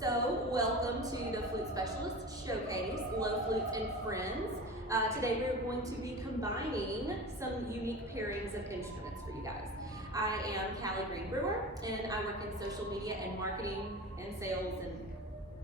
So, welcome to the Flute Specialist Showcase, Low Flutes and Friends. Today we're going to be combining some unique pairings of instruments for you guys. I am Callie Green-Brewer, and I work in social media and marketing and sales and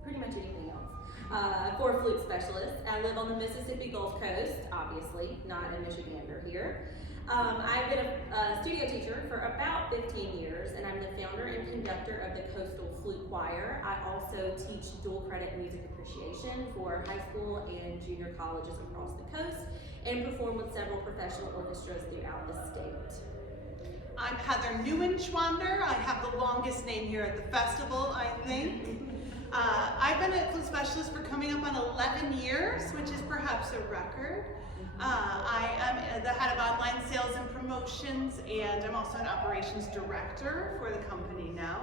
pretty much anything else for Flute Specialists. I live on the Mississippi Gulf Coast, obviously, not a Michigander here. I've been a studio teacher for about 15 years, and I'm the founder and conductor of the Coastal Flute Choir. I also teach dual credit music appreciation for high school and junior colleges across the coast, and perform with several professional orchestras throughout the state. I'm Heather Neuenschwander. I have the longest name here at the festival, I think. I've been a flute specialist for coming up on 11 years, which is perhaps a record. I am the head of online sales and promotions, and I'm also an operations director for the company now.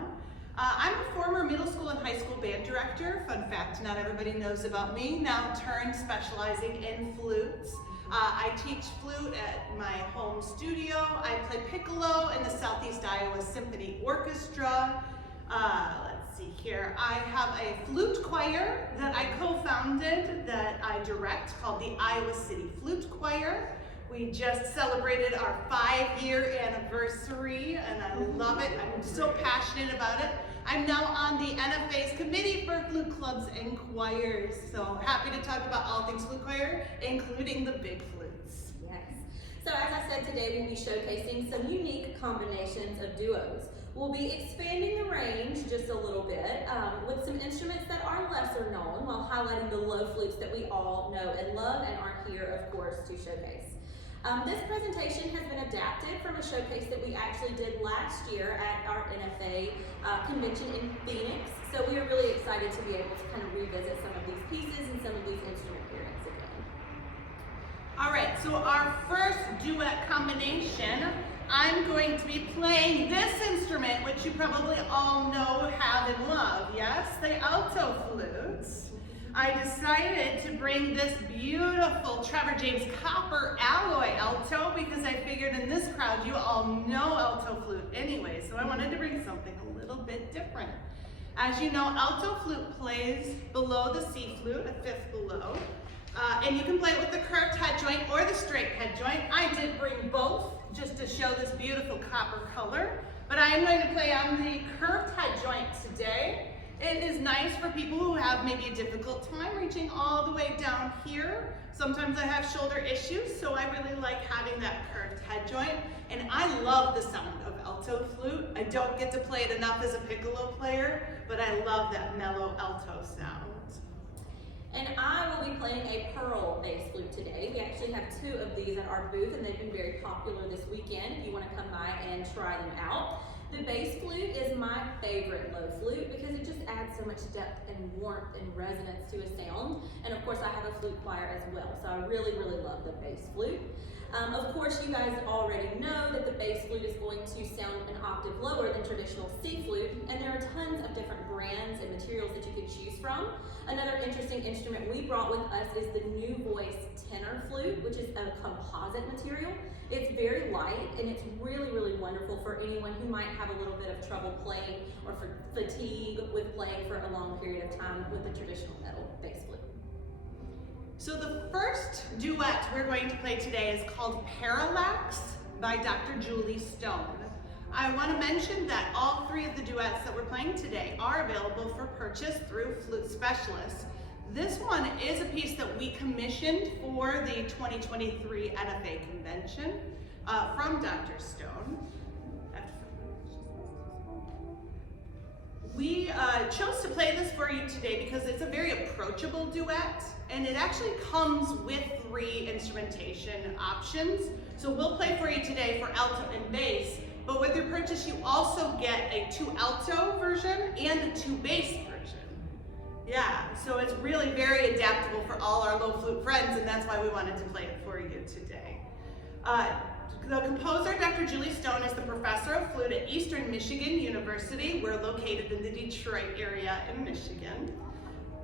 I'm a former middle school and high school band director. Fun fact, not everybody knows about me. Now turned specializing in flutes. I teach flute at my home studio. I play piccolo in the Southeast Iowa Symphony Orchestra. Let's see here. I have a flute choir that I co-founded that I direct called the Iowa City Flute Choir. We just celebrated our 5-year anniversary and I love it. I'm so passionate about it. I'm now on the NFA's committee for flute clubs and choirs. So happy to talk about all things flute choir, including the big flutes. Yes. So as I said, today we'll be showcasing some unique combinations of duos. We'll be expanding the range just a little bit with some instruments that are lesser known while highlighting the low flutes that we all know and love and are here, of course, to showcase. This presentation has been adapted from a showcase that we actually did last year at our NFA convention in Phoenix. So we are really excited to be able to kind of revisit some of these pieces and some of these instrument pairings again. All right, so our first duet combination, I'm going to be playing this instrument, which you probably all know, have, and love. Yes, the alto flutes. I decided to bring this beautiful Trevor James copper alloy alto because I figured in this crowd you all know alto flute anyway, so I wanted to bring something a little bit different. As you know, alto flute plays below the C flute, a fifth below, and you can play it with the curved head joint or the straight head joint. I did bring both just to show this beautiful copper color, but I am going to play on the curved head joint today. It is nice for people who have maybe a difficult time reaching all the way down here. Sometimes I have shoulder issues, so I really like having that curved head joint. And I love the sound of alto flute. I don't get to play it enough as a piccolo player, but I love that mellow alto sound. And I will be playing a pearl bass flute today. We actually have 2 of these at our booth, and they've been very popular this weekend if you want to come by and try them out. The bass flute is my favorite low flute because it just adds so much depth and warmth and resonance to a sound. And of course I have a flute choir as well, so I really, really love the bass flute. Of course you guys already know that the bass flute is going to sound an octave lower than traditional C flute, and there are tons of different brands and materials that you can choose from. Another interesting instrument we brought with us is the New Voice tenor flute, which is a composite material. It's very light and it's really, really wonderful for anyone who might have a little bit of trouble playing or for fatigue with playing for a long period of time with the traditional metal bass flute. So the first duet we're going to play today is called Parallax by Dr. Julie Stone. I want to mention that all 3 of the duets that we're playing today are available for purchase through Flute Specialists. This one is a piece that we commissioned for the 2023 NFA convention from Dr. Stone. We chose to play this for you today because it's a very approachable duet, and it actually comes with 3 instrumentation options. So we'll play for you today for alto and bass, but with your purchase you also get a 2 alto version and a 2 bass version. Yeah, so it's really very adaptable for all our low flute friends, and that's why we wanted to play it for you today. The composer, Dr. Julie Stone, is the professor of flute at Eastern Michigan University. We're located in the Detroit area in Michigan.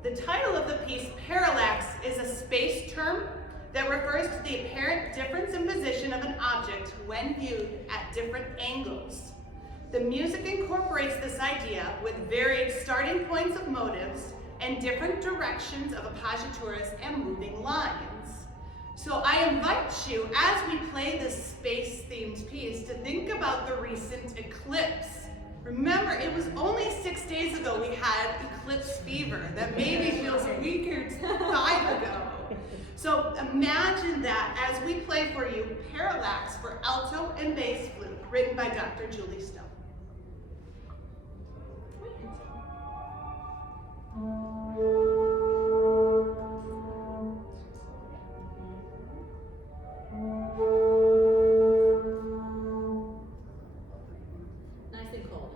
The title of the piece, Parallax, is a space term that refers to the apparent difference in position of an object when viewed at different angles. The music incorporates this idea with varied starting points of motives and different directions of appoggiaturas and moving lines. So I invite you, as we play this space-themed piece, to think about the recent eclipse. Remember, it was only 6 days ago we had eclipse fever. That maybe feels a week or 5 ago. So imagine that as we play for you Parallax for alto and bass flute, written by Dr. Julie Stone. Nice and cold.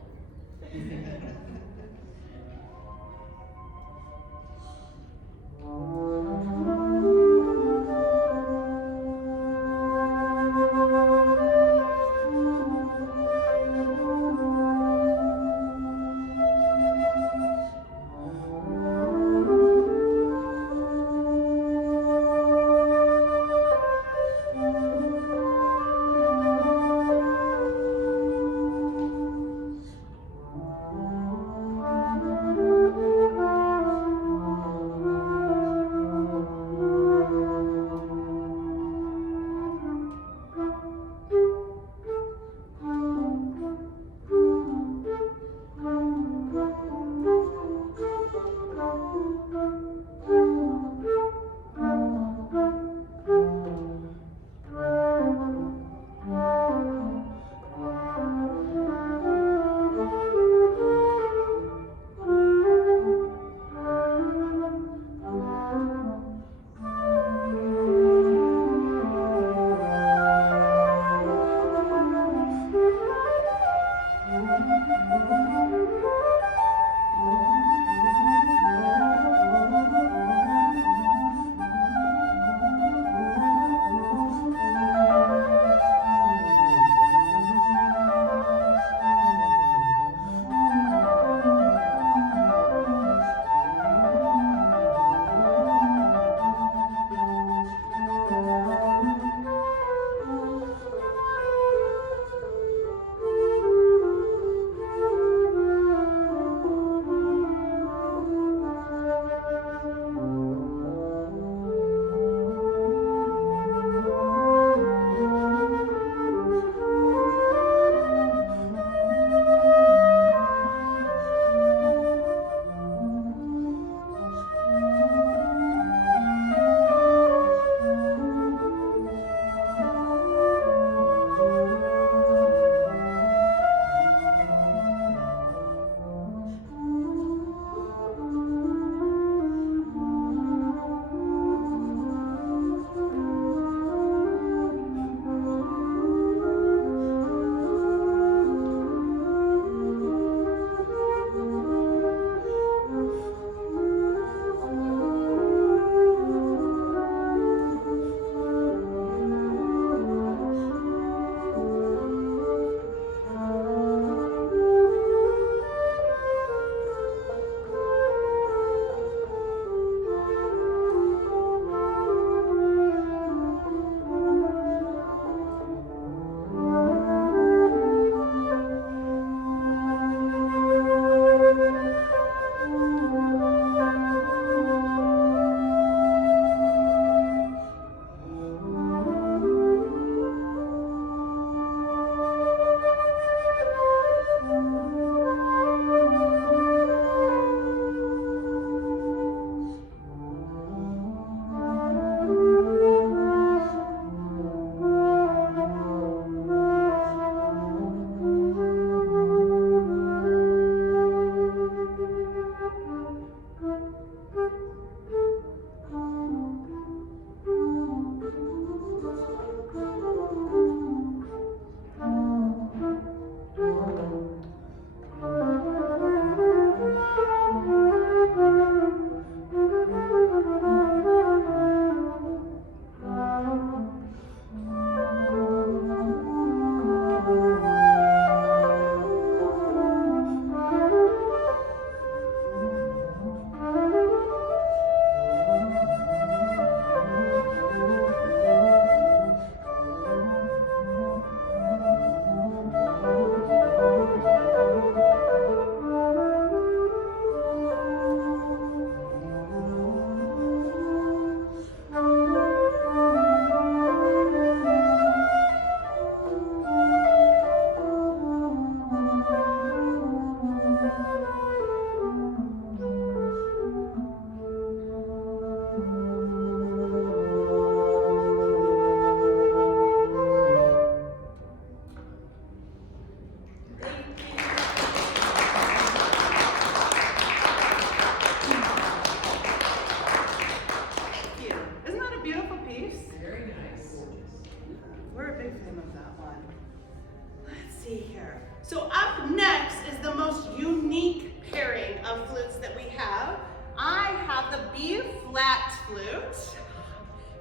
flat flute,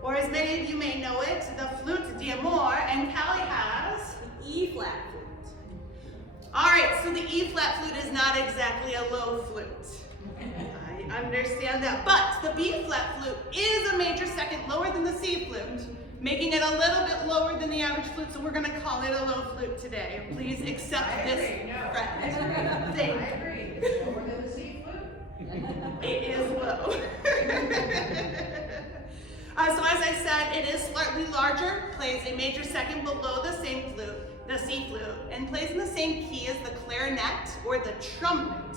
or as many of you may know it, the flute d'amour, and Callie has The E flat flute. All right, so the E flat flute is not exactly a low flute. I understand that, but the B flat flute is a major second lower than the C flute, making it a little bit lower than the average flute, so we're gonna call it a low flute today. Please accept this friend. I agree. It's lower than the C flute. It is low. So as I said, it is slightly larger, plays a major second below the same flute, the C flute, and plays in the same key as the clarinet or the trumpet.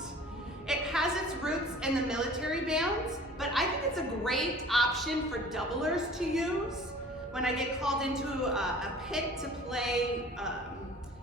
It has its roots in the military bands, but I think it's a great option for doublers to use. When I get called into a pit to play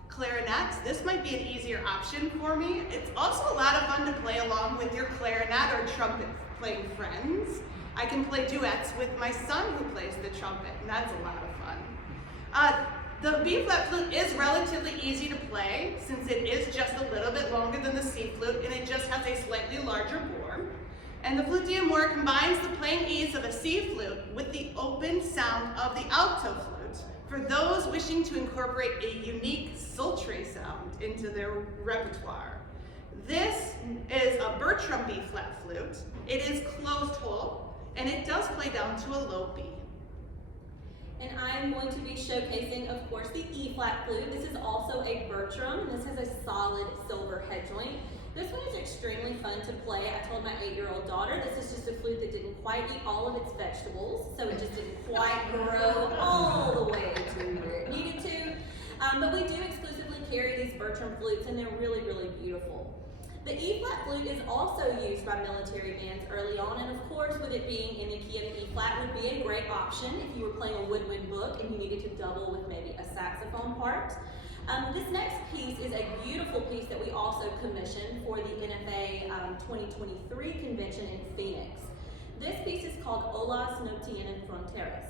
clarinet, this might be an easier option for me. It's also a lot of fun to play along with your clarinet or trumpet playing friends. I can play duets with my son who plays the trumpet, and that's a lot of fun. The B flat flute is relatively easy to play since it is just a little bit longer than the C flute and it just has a slightly larger bore. And the flute d'amour combines the playing ease of a C flute with the open sound of the alto flute for those wishing to incorporate a unique sultry sound into their repertoire. This is a Bertram B flat flute. It is closed hole and it does play down to a low B. And I'm going to be showcasing, of course, the E flat flute. This is also a Bertram, and this has a solid silver head joint. This one is extremely fun to play. I told my 8-year-old daughter this is just a flute that didn't quite eat all of its vegetables, so it just didn't quite grow all the way to where it needed to. But we do exclusively carry these Bertram flutes, and they're really, really beautiful. The E flat flute is also used by military bands early on, and of course, with it being in the key of E flat would be a great option if you were playing a woodwind book and you needed to double with maybe a saxophone part. This next piece is a beautiful piece that we also commissioned for the NFA 2023 convention in Phoenix. This piece is called Olas no tienen fronteras.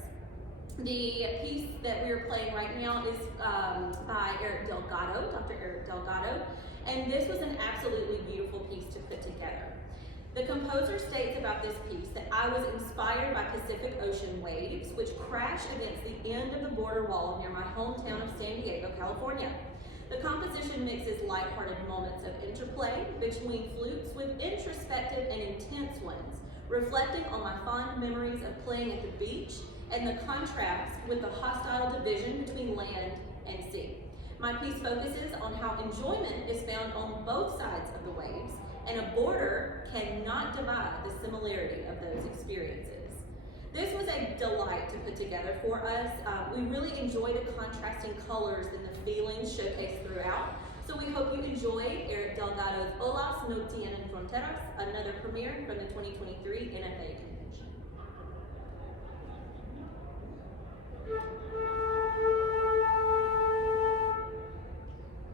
The piece that we're playing right now is by Eric Delgado, Dr. Eric Delgado, and this was an absolutely beautiful piece to put together. The composer states about this piece that I was inspired by Pacific Ocean waves, which crash against the end of the border wall near my hometown of San Diego, California. The composition mixes lighthearted moments of interplay between flutes with introspective and intense ones, reflecting on my fond memories of playing at the beach and the contrast with the hostile division between land and sea. My piece focuses on how enjoyment is found on both sides of the waves, and a border cannot divide the similarity of those experiences. This was a delight to put together for us. We really enjoy the contrasting colors and the feelings showcased throughout. So we hope you enjoyed Eric Delgado's Olas no tienen fronteras, another premiere from the 2023 NFA convention.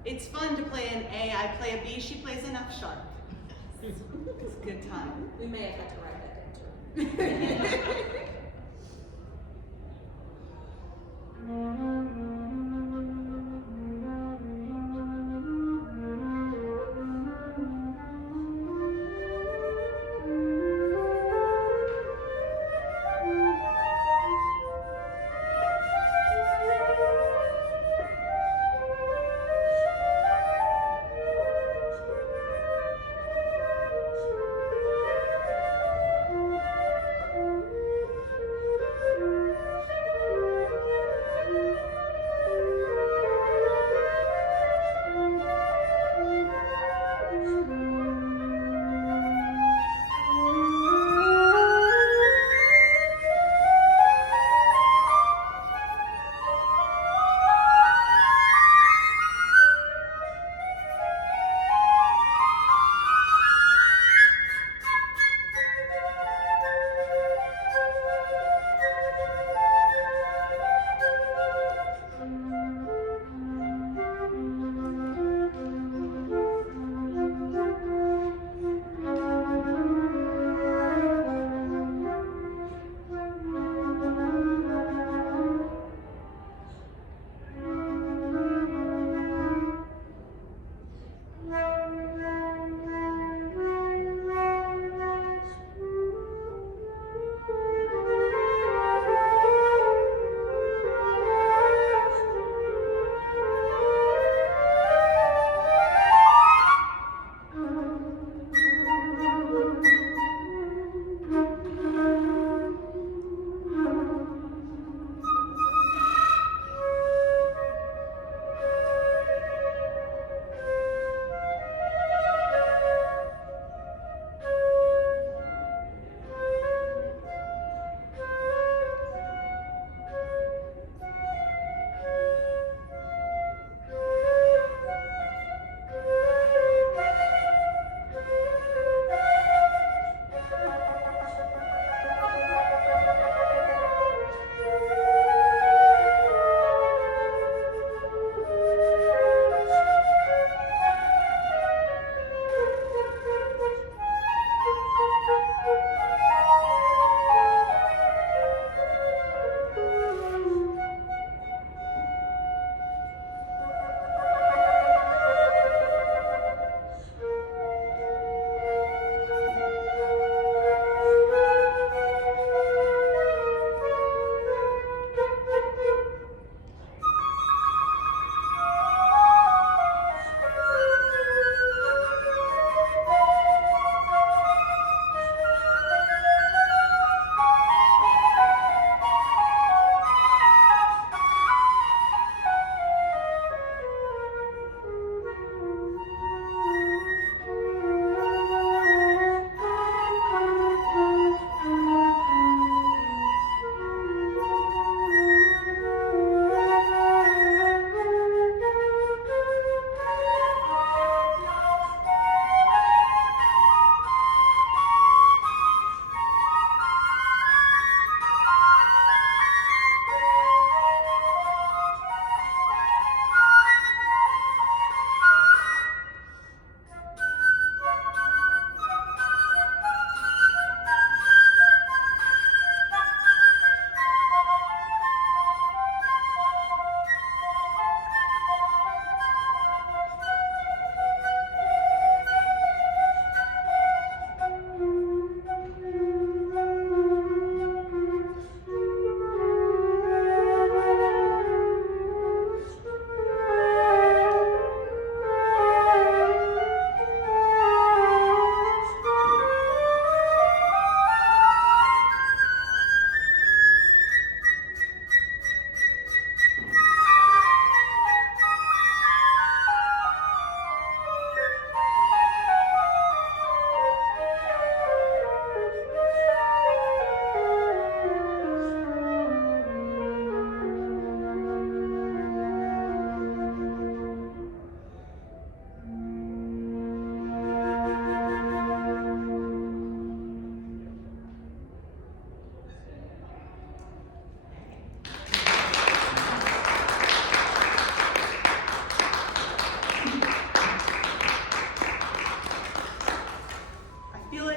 It's fun to play an A, I play a B, she plays an F sharp. It's a good time. We may have had to write that down too.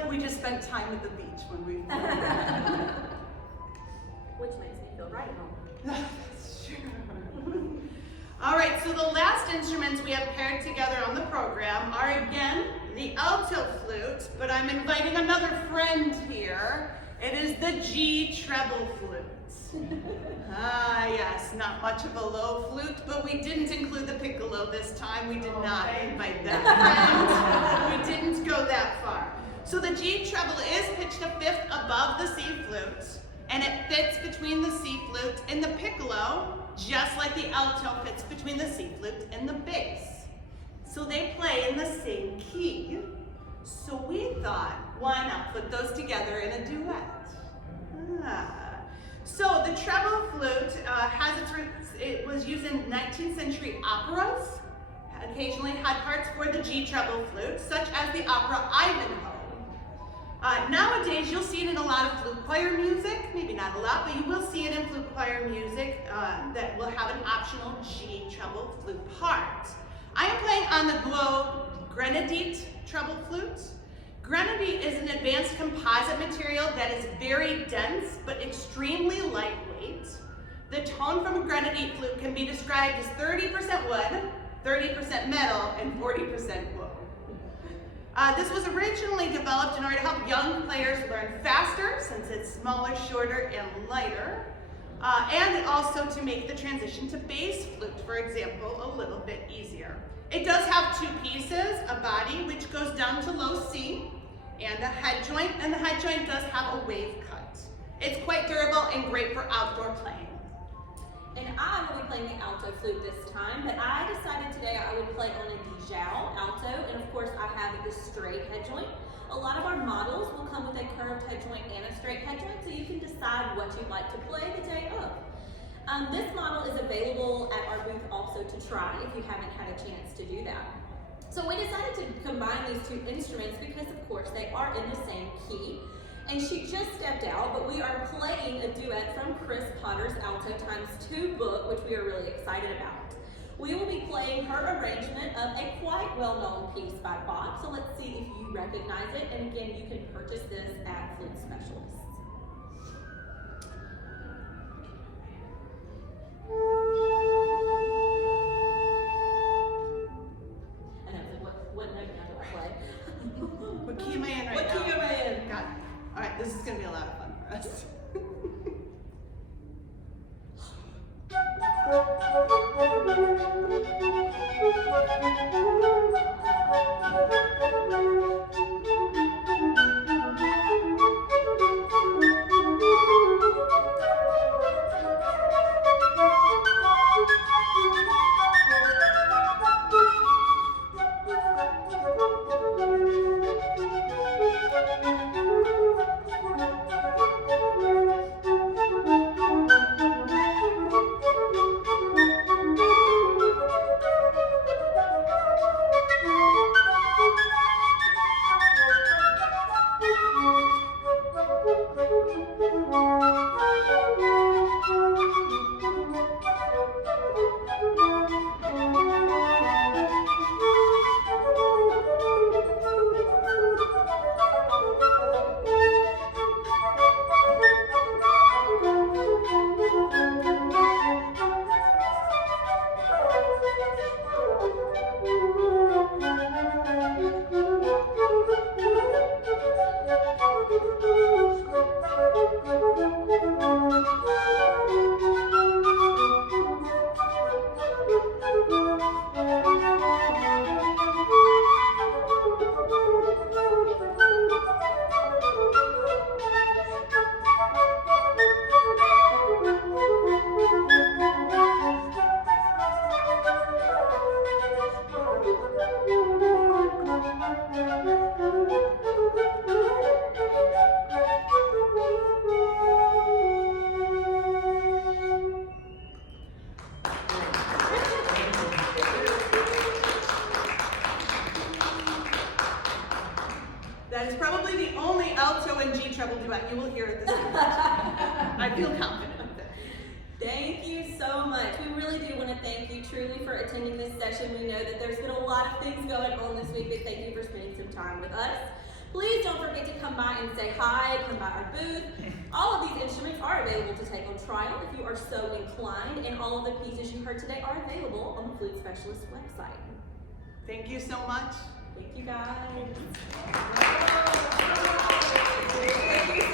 like we just spent time at the beach when we Which makes me feel right at home. That's true. All right, so the last instruments we have paired together on the program are again the alto flute, but I'm inviting another friend here. It is the G treble flute. Ah, yes, not much of a low flute, but we didn't include the piccolo this time. We did not invite that friend. We didn't go that far. So the G treble is pitched a fifth above the C flute, and it fits between the C flute and the piccolo, just like the alto fits between the C flute and the bass. So they play in the same key. So we thought, why not put those together in a duet? So the treble flute has its roots, it was used in 19th century operas, occasionally had parts for the G treble flute, such as the opera Ivanhoe. Nowadays, you'll see it in a lot of flute choir music, maybe not a lot, but you will see it in flute choir music that will have an optional G treble flute part. I am playing on the Guo Grenadite treble flute. Grenadite is an advanced composite material that is very dense but extremely lightweight. The tone from a grenadite flute can be described as 30% wood, 30% metal, and 40% wood. This was originally developed in order to help young players learn faster, since it's smaller, shorter, and lighter, and also to make the transition to bass flute, for example, a little bit easier. It does have two pieces, a body which goes down to low C, and a head joint, and the head joint does have a wave cut. It's quite durable and great for outdoor playing. And I will be playing the alto flute this time, but I decided today I would play on a Dijou alto, and of course I have the straight head joint. A lot of our models will come with a curved head joint and a straight head joint, so you can decide what you'd like to play the day of. This model is available at our booth also to try if you haven't had a chance to do that. So we decided to combine these two instruments because of course they are in the same key. And she just stepped out, but we are playing a duet from Chris Potter's Alto ×2 book, which we are really excited about. We will be playing her arrangement of a quite well-known piece by Bach, so let's see if you recognize it. And again, you can purchase this at Flute Specialists. And I was like, what note now do I play? What key am I in right now? What key am I in? Got it. All right, this is going to be a lot of fun for us. That is probably the only alto and G treble duet you will hear at this event. I feel confident with it. Thank you so much. We really do want to thank you truly for attending this session. We know that there's been a lot of things going on this week, but thank you for spending some time with us. Please don't forget to come by and say hi, come by our booth. All of these instruments are available to take on trial if you are so inclined, and all of the pieces you heard today are available on the Flute Specialist website. Thank you so much. Thank you guys. Thank you so